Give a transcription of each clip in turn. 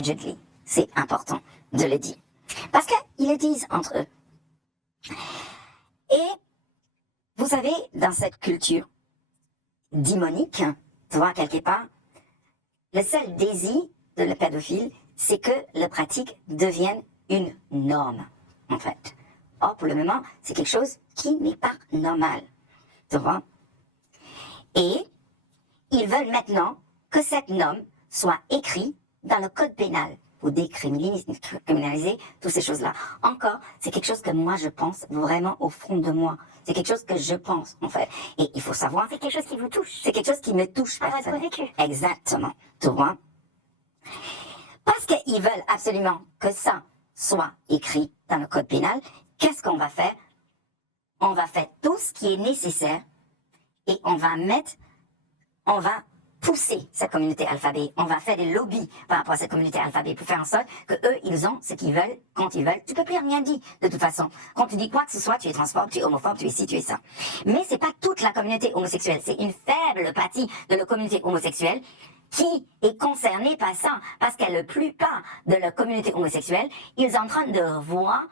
allegedly. C'est important de le dire. Parce qu'ils le disent entre eux. Et vous savez, dans cette culture démonique, tu vois, quelque part, le seul désir de le pédophile, c'est que la pratique devienne une norme, en fait. Or, pour le moment, c'est quelque chose qui n'est pas normal. Tu vois? Et ils veulent maintenant que cette norme soit écrite dans le code pénal pour décriminaliser toutes ces choses-là. Encore, c'est quelque chose que moi je pense vraiment au fond de moi. C'est quelque chose que je pense, en fait. Et il faut savoir... C'est quelque chose qui vous touche. C'est quelque chose qui me touche. À votre vécu. Exactement. Tu vois? Parce qu'ils veulent absolument que ça soit écrit dans le code pénal, qu'est-ce qu'on va faire? On va faire tout ce qui est nécessaire et on va pousser cette communauté alphabet. On va faire des lobbies par rapport à cette communauté alphabet pour faire en sorte que eux, ils ont ce qu'ils veulent quand ils veulent. Tu peux plus rien dire de toute façon. Quand tu dis quoi que ce soit, tu es transphobe, tu es homophobe, tu es ci, tu es ça. Mais c'est pas toute la communauté homosexuelle. C'est une faible partie de la communauté homosexuelle qui est concernée par ça. Parce que la plupart de la communauté homosexuelle, ils sont en train de voir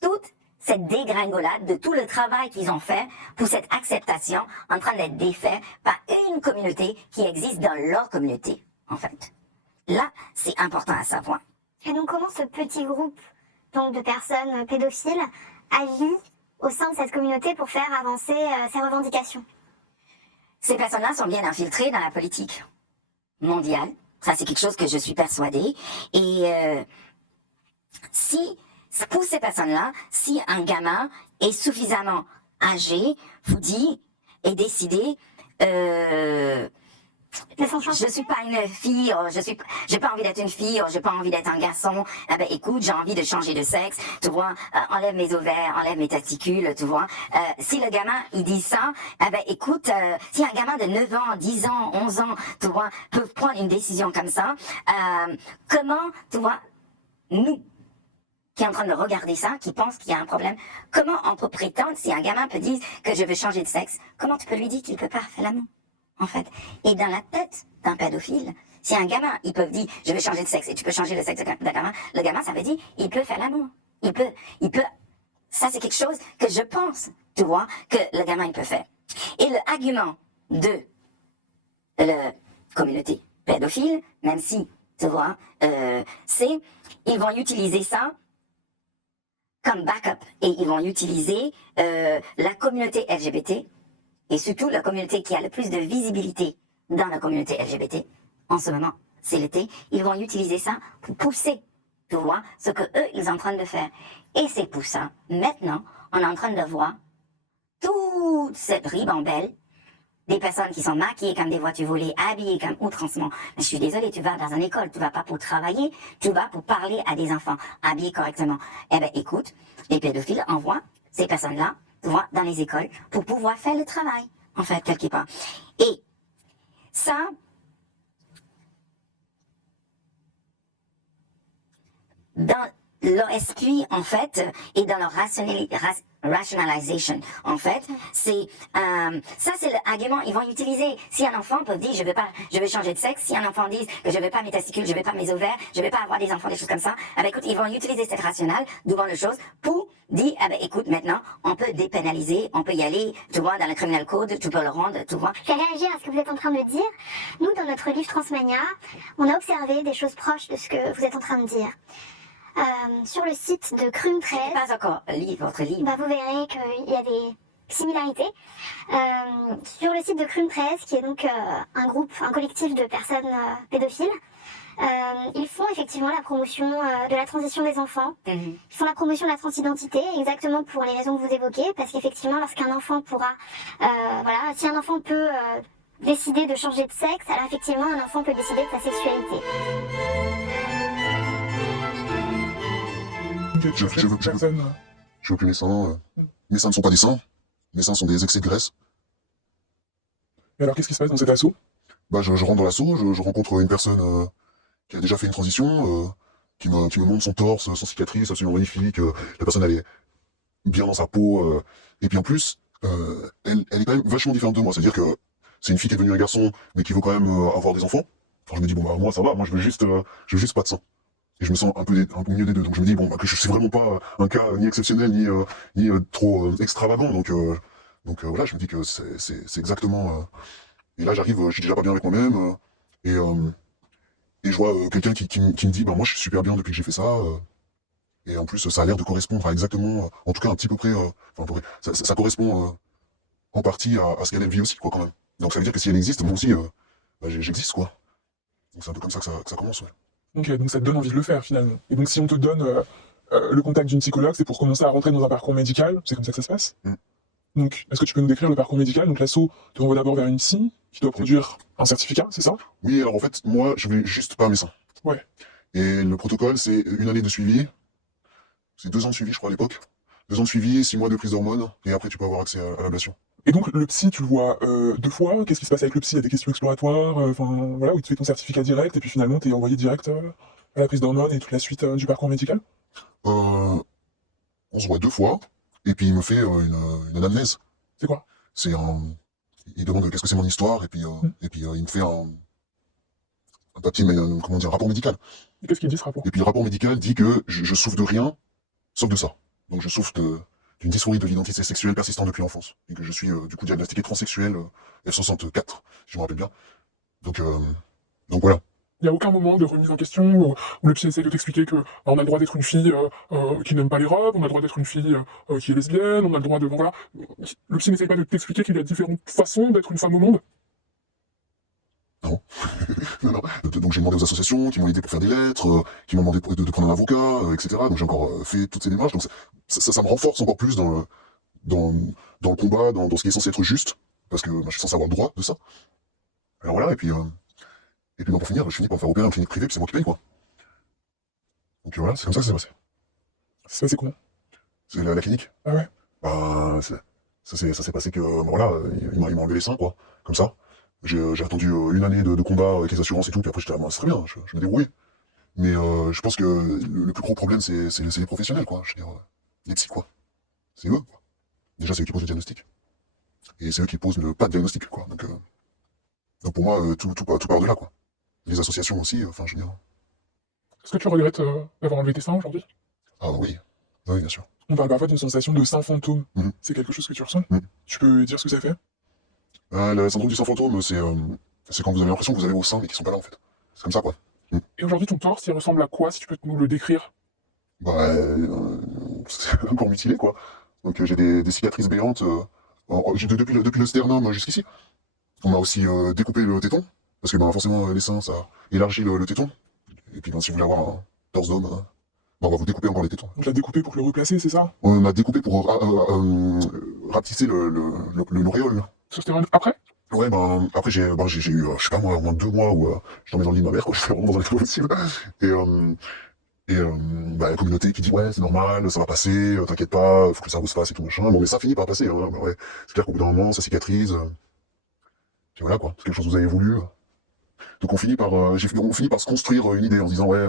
toute cette dégringolade de tout le travail qu'ils ont fait pour cette acceptation en train d'être défait par une communauté qui existe dans leur communauté, en fait. Là, c'est important à savoir. Et donc, comment ce petit groupe donc, de personnes pédophiles agit au sein de cette communauté pour faire avancer ses revendications? Ces personnes-là sont bien infiltrées dans la politique mondiale. Ça, c'est quelque chose que je suis persuadée. Et pour ces personnes-là, si un gamin est suffisamment âgé, vous dit, et décidé, je suis pas une fille, j'ai pas envie d'être une fille, j'ai pas envie d'être un garçon, eh ben écoute, j'ai envie de changer de sexe, tu vois, enlève mes ovaires, enlève mes testicules, tu vois. Si le gamin, il dit ça, eh ben écoute, si un gamin de 9 ans, 10 ans, 11 ans, tu vois, peut prendre une décision comme ça, comment, tu vois, nous, qui est en train de regarder ça, qui pense qu'il y a un problème, comment on peut prétendre, si un gamin peut dire que je veux changer de sexe, comment tu peux lui dire qu'il peut pas faire l'amour, en fait? Et dans la tête d'un pédophile, si un gamin, il peut dire, je veux changer de sexe, et tu peux changer le sexe d'un gamin, le gamin, ça veut dire, il peut faire l'amour. Il peut, ça c'est quelque chose que je pense, tu vois, que le gamin, il peut faire. Et le argument de la communauté pédophile, même si, tu vois, c'est, ils vont utiliser ça comme backup, et ils vont utiliser la communauté LGBT, et surtout la communauté qui a le plus de visibilité dans la communauté LGBT, en ce moment, c'est l'été, ils vont utiliser ça pour pousser, tu vois, ce que eux, ils sont en train de faire. Et c'est pour ça, maintenant, on est en train de voir toute cette ribambelle des personnes qui sont maquillées comme des voitures volées, habillées comme outrancement. Mais je suis désolée, tu vas dans une école, tu vas pas pour travailler, tu vas pour parler à des enfants, habillés correctement. Eh ben, écoute, les pédophiles envoient ces personnes-là, tu vois, dans les écoles, pour pouvoir faire le travail, en fait, quelque part. Et ça, dans leur esprit, en fait, et dans leur rationalisation, en fait, c'est ça, c'est l'argument ils vont utiliser. Si un enfant peut dire je veux changer de sexe, si un enfant dit que je veux pas mes testicules, je veux pas mes ovaires, je veux pas avoir des enfants, des choses comme ça, eh ben, écoute, ils vont utiliser cette rationale devant les choses pour dire eh ben, écoute, maintenant on peut dépénaliser, on peut y aller, tu vois, dans le criminal code, tu peux le rendre, tu vois. Je vais réagir à ce que vous êtes en train de dire. Nous, dans notre livre Transmania, on a observé des choses proches de ce que vous êtes en train de dire. Sur le site de Crum 13... Pas encore votre livre. Bah, vous verrez qu'il y a des similarités. Sur le site de Crum 13, qui est donc un collectif de personnes pédophiles, ils font effectivement la promotion de la transition des enfants. Ils font la promotion de la transidentité, exactement pour les raisons que vous évoquez, parce qu'effectivement, lorsqu'un enfant pourra... voilà, si un enfant peut décider de changer de sexe, alors effectivement, un enfant peut décider de sa sexualité. Je veux plus mes seins. Mes seins ne sont pas des seins. Mes seins sont des excès de graisse. Et alors, qu'est-ce qui se passe dans cet assaut? Bah, je rentre dans l'assaut, je rencontre une personne qui a déjà fait une transition, qui me montre son torse, son cicatrice, absolument magnifique. La personne, elle est bien dans sa peau. Et puis en plus, elle est quand même vachement différente de moi. C'est-à-dire que c'est une fille qui est devenue un garçon, mais qui veut quand même avoir des enfants. Alors je me dis, bon, bah, moi, ça va, moi, je veux juste pas de sang. Et je me sens un peu au milieu des deux. Donc je me dis, bon, bah, que je suis vraiment pas un cas ni exceptionnel, ni trop extravagant. Voilà, je me dis que c'est exactement... et là, j'arrive, je suis déjà pas bien avec moi-même. Et je vois quelqu'un qui me dit, bah, moi, je suis super bien depuis que j'ai fait ça. Et en plus, ça a l'air de correspondre à exactement, en tout cas un petit peu près, enfin, à peu près, ça correspond en partie à ce qu'elle vit aussi, quoi, quand même. Donc ça veut dire que si elle existe, moi aussi, bah, j'existe, quoi. Donc c'est un peu comme ça que ça commence, ouais. Ok, donc ça te donne envie de le faire finalement. Et donc si on te donne le contact d'une psychologue, c'est pour commencer à rentrer dans un parcours médical, c'est comme ça que ça se passe. Donc, est-ce que tu peux nous décrire le parcours médical? Donc l'asso te renvoie d'abord vers une psy qui doit produire un certificat, c'est ça? Oui, alors en fait, moi, je vais juste pas un médecin. Ouais. Et le protocole, c'est 1 année de suivi. C'est 2 ans de suivi, je crois, à l'époque. 2 ans de suivi, 6 mois de prise d'hormones, et après, tu peux avoir accès à l'ablation. Et donc le psy, tu le vois 2 fois, qu'est-ce qui se passe avec le psy? Il y a des questions exploratoires, enfin voilà, où il te fait ton certificat direct, et puis finalement t'es envoyé direct à la prise d'hormones et toute la suite du parcours médical? On se voit 2 fois, et puis il me fait une anamnèse. C'est quoi? C'est un... Il demande qu'est-ce que c'est mon histoire, et puis il me fait un papier, mais comment dire, un rapport médical. Et qu'est-ce qu'il dit ce rapport? Et puis le rapport médical dit que je souffre de rien, sauf de ça. Donc je souffre d'une dysphorie de l'identité sexuelle persistante depuis l'enfance. Et que je suis du coup diagnostiqué transsexuel F64, si je me rappelle bien. Donc voilà. Il n'y a aucun moment de remise en question où le psy essaie de t'expliquer que on a le droit d'être une fille qui n'aime pas les robes, on a le droit d'être une fille qui est lesbienne, on a le droit de... Bon, voilà. Le psy n'essaie pas de t'expliquer qu'il y a différentes façons d'être une femme au monde? Non. Non. Donc j'ai demandé aux associations qui m'ont aidé pour faire des lettres, qui m'ont demandé de prendre un avocat, etc. Donc j'ai encore fait toutes ces démarches. Donc ça me renforce encore plus dans le combat, dans ce qui est censé être juste, parce que je suis censé avoir le droit de ça. Alors voilà, et puis pour finir, je finis par me faire opérer en clinique privée, puis c'est moi qui paye, quoi. Donc voilà, c'est comme ça que ça s'est passé. Ça c'est comment? C'est la clinique. Ah ouais? Bah, ça s'est passé que, voilà, il m'a enlevé les seins, quoi, comme ça. J'ai attendu 1 année de combat avec les assurances et tout, puis après j'étais là, moi, c'est très bien, je me débrouillais. Mais je pense que le plus gros problème, c'est les professionnels, quoi. Je veux dire, les psys, quoi. C'est eux, quoi. Déjà, c'est eux qui posent le diagnostic. Et c'est eux qui posent pas de diagnostic, quoi. Donc pour moi, tout part de là, quoi. Les associations aussi, enfin, je veux dire. Est-ce que tu regrettes d'avoir enlevé tes seins aujourd'hui? Ah oui, oui, bien sûr. On parle parfois d'une sensation de sein fantôme. Mhm. C'est quelque chose que tu ressens? Mhm. Tu peux dire ce que ça fait? Le syndrome du sang fantôme, c'est quand vous avez l'impression que vous avez vos seins, mais qui sont pas là, en fait. C'est comme ça, quoi. Et aujourd'hui, ton torse, il ressemble à quoi, si tu peux nous le décrire? Bah, c'est encore mutilé, quoi. Donc j'ai des cicatrices béantes depuis le sternum jusqu'ici. On m'a aussi découpé le téton, parce que ben, forcément les seins, ça élargit le téton. Et puis ben, si vous voulez avoir un torse d'homme, ben, on va vous découper encore les tétons. On l'a découpé pour le replacer, c'est ça? On m'a découpé pour rapetisser l'auréole. Testostérone après? Ouais, ben après j'ai eu, je sais pas moi, au moins 2 mois où je dormais dans le lit de ma mère, quoi. J'étais vraiment dans un état possible. Bah, la communauté qui dit ouais c'est normal, ça va passer, t'inquiète pas, faut que le cerveau se fasse et tout machin. Bon mais ça finit par passer, hein. Bah, ouais. C'est clair qu'au bout d'un moment ça cicatrise. Puis voilà quoi, c'est quelque chose que vous avez voulu. Donc on finit par se construire une idée en se disant ouais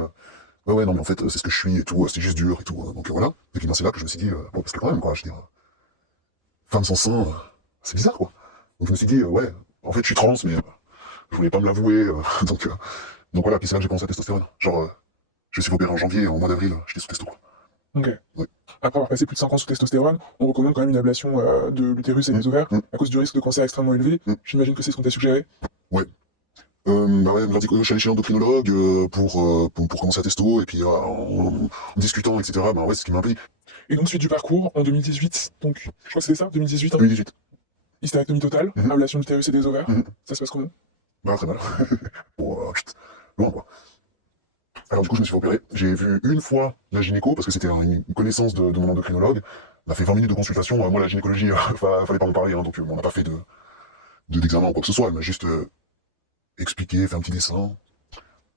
non mais en fait c'est ce que je suis et tout, c'est juste dur et tout. Donc voilà. Et puis ben, c'est là que je me suis dit bon parce que quand même quoi, je veux dire femme sans sein, c'est bizarre quoi. Donc je me suis dit ouais en fait je suis trans mais je voulais pas me l'avouer donc voilà, puis c'est là que j'ai pensé à testostérone. Genre je suis opéré en janvier, en mois d'avril, j'étais sous testo quoi. Ok. Ouais. Après avoir passé plus de 5 ans sous testostérone, on recommande quand même une ablation de l'utérus et des ovaires, à cause du risque de cancer extrêmement élevé. J'imagine que c'est ce qu'on t'a suggéré. Ouais. Bah ouais, je suis allé chez l'endocrinologue pour commencer à testo, et puis en discutant, etc., bah ouais, c'est ce qui m'a appris. Et donc, suite du parcours, en 2018, donc, je crois que c'était ça, 2018, hein, 2018. hystérectomie totale, ablation de l'utérus et des ovaires, ça se passe comment? Bah très mal. Bon, loin quoi. Alors du coup, je me suis fait opérer. J'ai vu une fois la gynéco, parce que c'était une connaissance de mon endocrinologue. On a fait 20 minutes de consultation. Moi, la gynécologie, fallait pas en parler, hein, donc on n'a pas fait d'examen ou quoi que ce soit. Elle m'a juste expliqué, fait un petit dessin.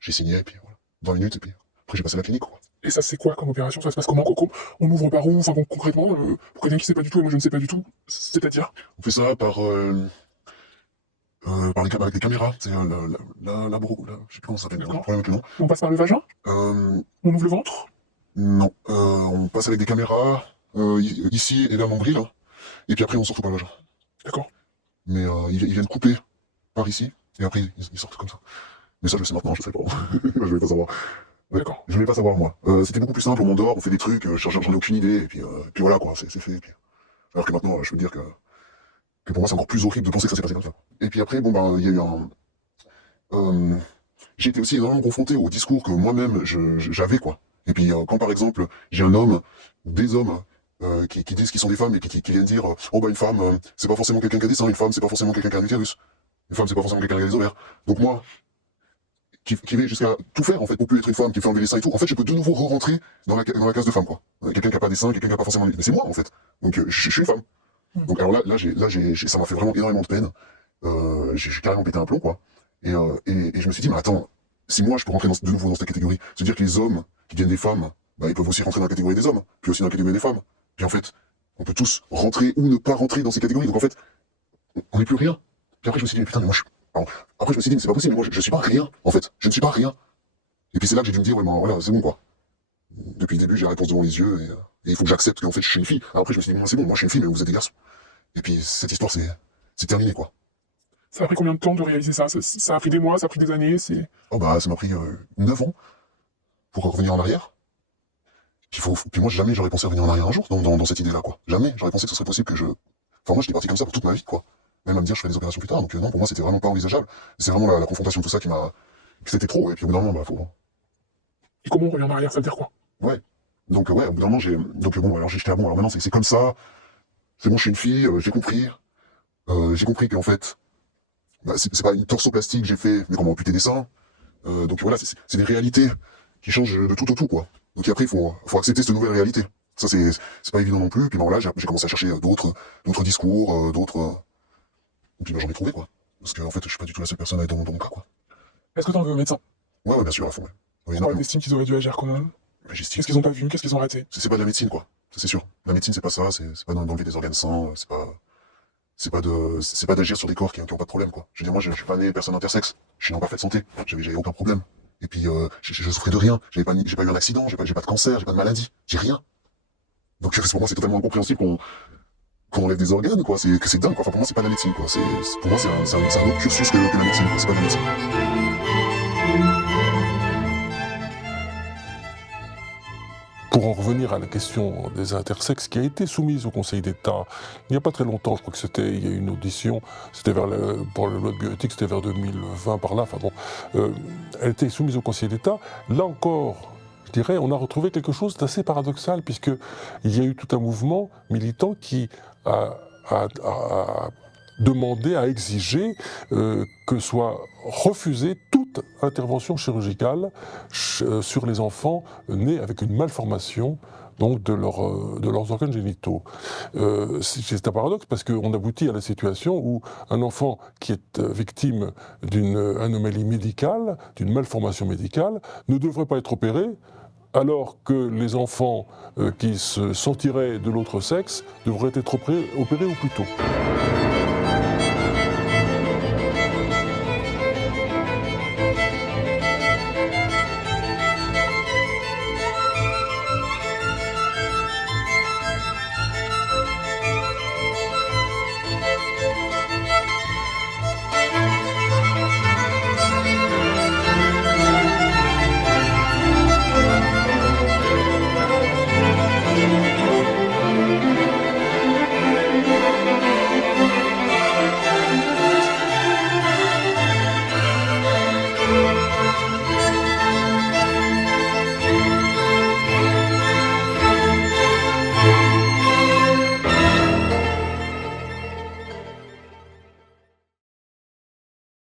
J'ai signé, et puis voilà. 20 minutes, et puis après j'ai passé à la clinique, quoi. Et ça, c'est quoi comme opération? Ça se passe comment, Coco? On ouvre par où? Enfin, concrètement, pour quelqu'un qui sait pas du tout, et moi je ne sais pas du tout, c'est-à-dire? On fait ça avec des caméras, c'est je sais plus comment ça s'appelle, j'ai un problème avec le nom. On passe par le vagin? Euh, On ouvre le ventre? non, on passe avec des caméras, ici et vers le nombril, hein, et puis après on sort par le vagin. D'accord. Mais ils viennent couper par ici, et après ils sortent comme ça. Mais ça, je le sais maintenant, je sais pas. Je voulais pas savoir. Ouais, D'accord. je voulais pas savoir, moi. C'était beaucoup plus simple, on m'endort, on fait des trucs, j'en ai aucune idée, et puis voilà, quoi, c'est fait. Alors que maintenant, je peux dire que pour moi, c'est encore plus horrible de penser que ça s'est passé comme ça. Et puis après, bon, ben, il y a eu j'ai été aussi vraiment confronté au discours que moi-même, j'avais, quoi. Et puis, quand par exemple, j'ai un homme, des hommes, qui disent qu'ils sont des femmes et qui viennent dire, oh bah une femme, c'est pas forcément quelqu'un qui a des seins, une femme, c'est pas forcément quelqu'un qui a un utérus, une femme, c'est pas forcément quelqu'un qui a des ovaires. Donc moi, qui va jusqu'à tout faire en fait pour plus être une femme, qui fait enlever les seins et tout, en fait je peux de nouveau re-rentrer dans la case de femme, quoi. Quelqu'un qui a pas des seins, quelqu'un qui a pas forcément... Mais c'est moi en fait. Donc je suis une femme. Donc alors là ça m'a fait vraiment énormément de peine. J'ai carrément pété un plomb, quoi. Et je me suis dit, mais attends, si moi je peux rentrer de nouveau dans cette catégorie, c'est-à-dire que les hommes qui deviennent des femmes, bah, ils peuvent aussi rentrer dans la catégorie des hommes, puis aussi dans la catégorie des femmes. Puis en fait, on peut tous rentrer ou ne pas rentrer dans ces catégories. Donc en fait, on n'est plus rien. Puis après je me suis dit, mais putain, mais moi je... Pardon. Après je me suis dit, mais c'est pas possible, mais moi je suis pas rien, en fait. Je ne suis pas rien. Et puis c'est là que j'ai dû me dire, ouais, ben voilà, c'est bon, quoi. Depuis le début, j'ai la réponse devant les yeux, et il faut que j'accepte qu'en fait je suis une fille. Alors après je me suis dit, bon, c'est bon, moi je suis une fille, mais vous êtes des garçons. Et puis cette histoire, c'est terminé, quoi. Ça a pris combien de temps de réaliser ça? Ça a pris des mois, ça a pris des années, c'est... Oh bah ça m'a pris 9 ans pour revenir en arrière. Puis moi jamais j'aurais pensé revenir en arrière un jour dans cette idée-là, quoi. Jamais, j'aurais pensé que ce serait possible que je... Enfin moi j'étais parti comme ça pour toute ma vie, quoi. Même à me dire je ferai des opérations plus tard, donc non, pour moi c'était vraiment pas envisageable. C'est vraiment la confrontation de tout ça qui m'a... C'était trop, et puis au bout d'un moment, bah faut... Et comment on revient en arrière, ça veut dire quoi? Ouais. Donc ouais, au bout d'un moment j'ai... Donc bon, alors j'étais bon, alors maintenant c'est comme ça, c'est bon, je suis une fille, j'ai compris. J'ai compris qu'en fait, bah, c'est pas une torsoplastie que j'ai fait, mais comment amputer des seins. Donc voilà, c'est des réalités qui changent de tout au tout, quoi. Donc après, il faut accepter cette nouvelle réalité. Ça, c'est pas évident non plus. Puis bon, là, j'ai commencé à chercher d'autres discours, d'autres... Et puis bah, j'en ai trouvé, quoi. Parce que en fait, je suis pas du tout la seule personne à être dans mon cas, quoi. Est-ce que t'en veux au médecin? Ouais, bien sûr, à fond, ouais. Oui, Pourquoi t'estimes qu'ils auraient dû agir comment? j'estime. Qu'est-ce qu'ils ont pas vu? Qu'est-ce qu'ils ont raté? C'est pas de la médecine, quoi. Ça, c'est sûr. La médecine, c'est pas ça, c'est pas d'enlever des organes sains, c'est pas d'agir sur des corps qui ont pas de problème, quoi. Je veux dire, moi, je suis pas né personne intersexe. Je suis en parfaite santé. J'avais aucun problème. Et puis, je souffrais de rien. J'ai pas eu un accident, j'ai pas de cancer, j'ai pas de maladie. J'ai rien. Donc, pour moi, c'est totalement incompréhensible qu'on enlève des organes, quoi. C'est dingue, quoi. Enfin, pour moi, c'est pas de la médecine, quoi. Pour moi, c'est un autre cursus que la médecine, quoi. C'est pas de la médecine. Pour en revenir à la question des intersexes qui a été soumise au Conseil d'État il n'y a pas très longtemps, je crois que il y a eu une audition, c'était pour la loi de bioéthique, c'était vers 2020 par là, enfin bon, elle était soumise au Conseil d'État. Là encore, je dirais, on a retrouvé quelque chose d'assez paradoxal, puisqu'il y a eu tout un mouvement militant qui a demandé, a exigé que soit refusée toute intervention chirurgicale sur les enfants nés avec une malformation donc de leurs organes génitaux. C'est un paradoxe parce qu'on aboutit à la situation où un enfant qui est victime d'une anomalie médicale, d'une malformation médicale, ne devrait pas être opéré, alors que les enfants qui se sentiraient de l'autre sexe devraient être opérés au plus tôt.